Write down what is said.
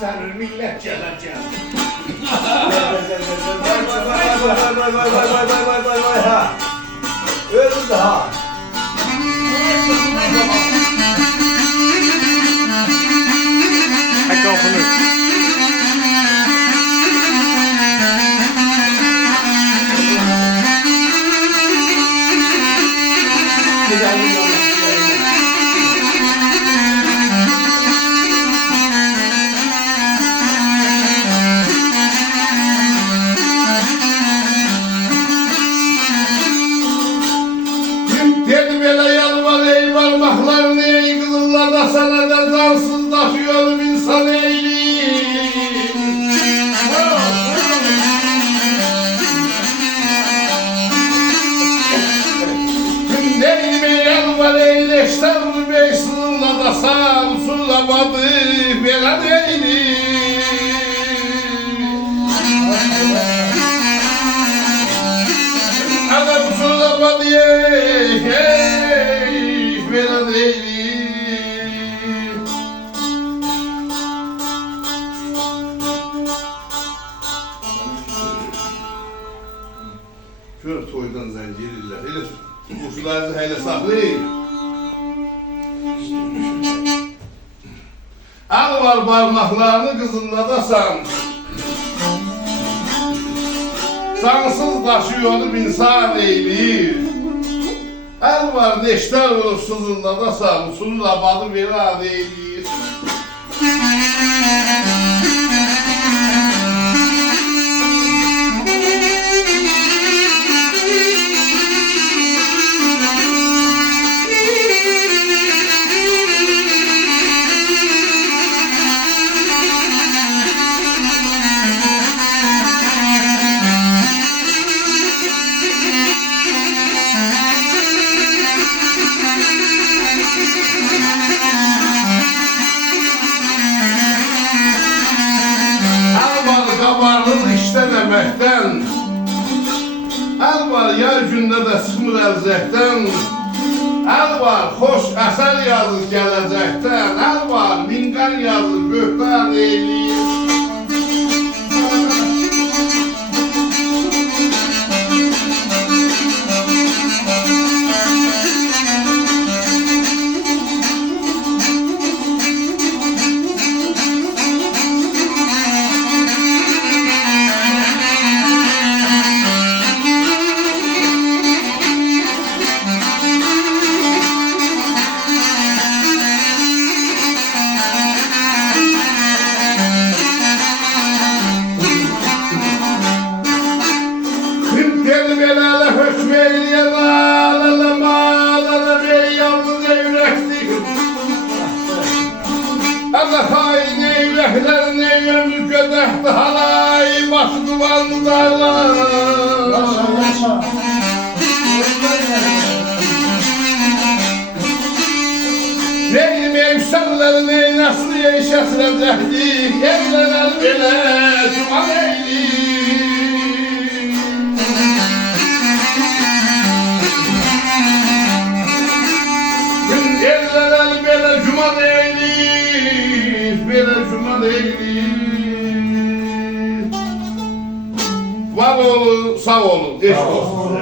Sanır millet geleceğim. Vay ha. Öldü ha. Hadi okunur. Dedi böyle yalvar ey parmaklarını ey kızıllar da sana da dansız taşıyorum insan eğliyim. Neyime yalvar ey leşler bu beşsizler da sağ usulamadı veren eğliyim. Ana usulamadı veren eğliyim. Şöyle toydan zencirler, hele kuşlarınızı hele saklayın. Al var parmaklarını kızılladasan, sansız taşıyorum insan eğliyim. El var neşter olur sızılladasan, usulü abadı veren eğliyim. Kabarlı işten emekten, el var yer günde de sıkmır elzekten, el var hoş eser yazır gelecekten, el var mingan yazır gökten eğliyim. Kelimelerle hükmeyle mağalalı bey yalnız evrektik. Allah hain evrekler ne yönlü gödekti halay başı dumanlı dağlar. Neyli mevserler ney nasıl yeşesilecektik evlenir bile cuman eyli. Eller bele cuma değiliz, bele cuma değiliz. Var olun, sağ olun, eş olsun.